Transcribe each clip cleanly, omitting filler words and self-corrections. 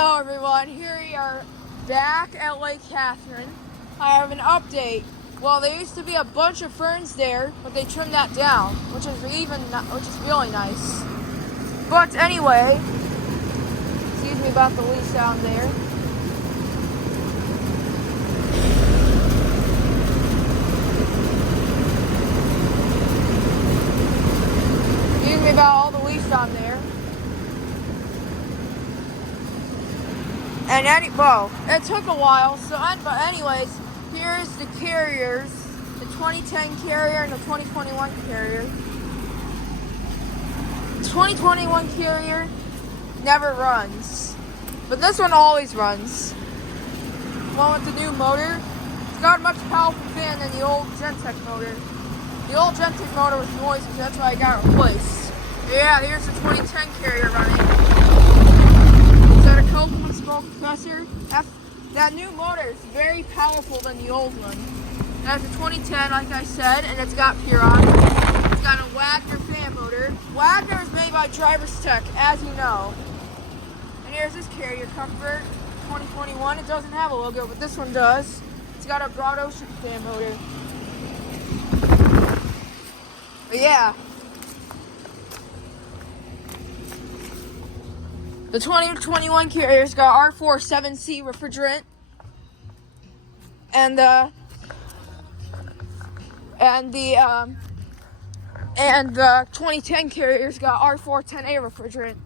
Hello everyone, here we are back at Lake Katherine. I have an update. Well, there used to be a bunch of ferns there, but they trimmed that down, which is really nice. But anyway, excuse me about the leaf sound there. Excuse me about all the leaves on there. And it took a while, but anyways, here's the carriers, the 2010 carrier and the 2021 carrier. The 2021 carrier never runs, but this one always runs. One with the new motor. It's got a much powerful fan than the old Gentech motor. The old Gentech motor was noisy, so that's why I got it replaced. Yeah, here's the 2010 carrier running. A coconut smoke compressor. That new motor is very powerful than the old one. That's a 2010, like I said, and it's got Puron. It's got a Wagner fan motor. Wagner is made by Driver's Tech, as you know. And here's this carrier comfort, 2021. It doesn't have a logo, but this one does. It's got a Broad Ocean fan motor. But yeah. The 2021 carrier's got R47C refrigerant, and the 2010 carrier's got R410A refrigerant.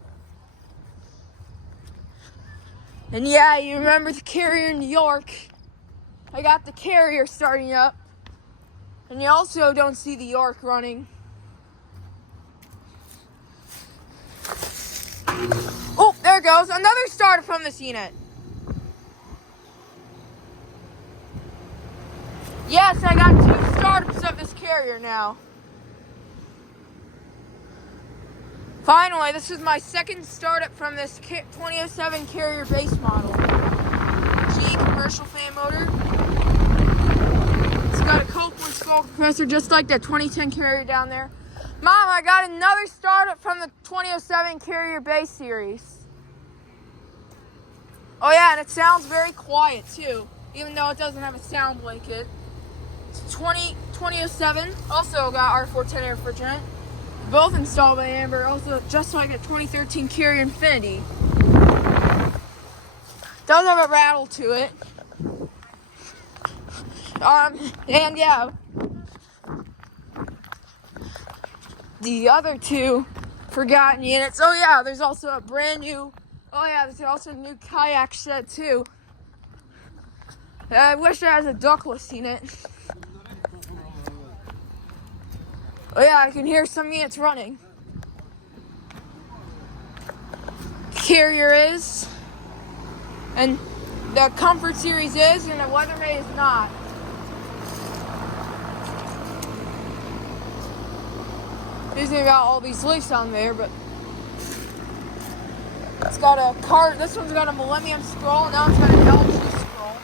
And yeah, you remember the carrier in New York? I got the carrier starting up, and you also don't see the York running. Oh, there goes another starter from this unit. Yes, I got 2 startups of this carrier now. Finally, this is my second startup from this 2007 carrier base model. G commercial fan motor. It's got a copeland skull compressor just like that 2010 carrier down there. Mom, I got another startup from the 2007 carrier base series. Oh yeah, and it sounds very quiet too, even though it doesn't have a sound blanket. It's 2007, also got R410 refrigerant. Both installed by Amber, also just like a 2013 Carrier Infinity. Does have a rattle to it. And yeah. The other 2 forgotten units. Oh yeah, there's also a there's also a new kayak shed too. I wish I had a ductless unit. Oh yeah, I can hear some units running. Carrier is, and the Comfort series is, and the Weathermate is not. Excuse me about all these leaves on there, but it's got a card. This one's got a Millennium scroll, now it's got an LG scroll.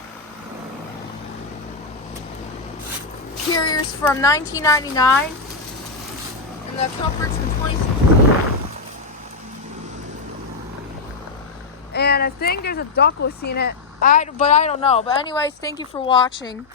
Carrier's from 1999, and the Comfort's from 2016. And I think there's a ductless unit, but I don't know. But anyways, thank you for watching.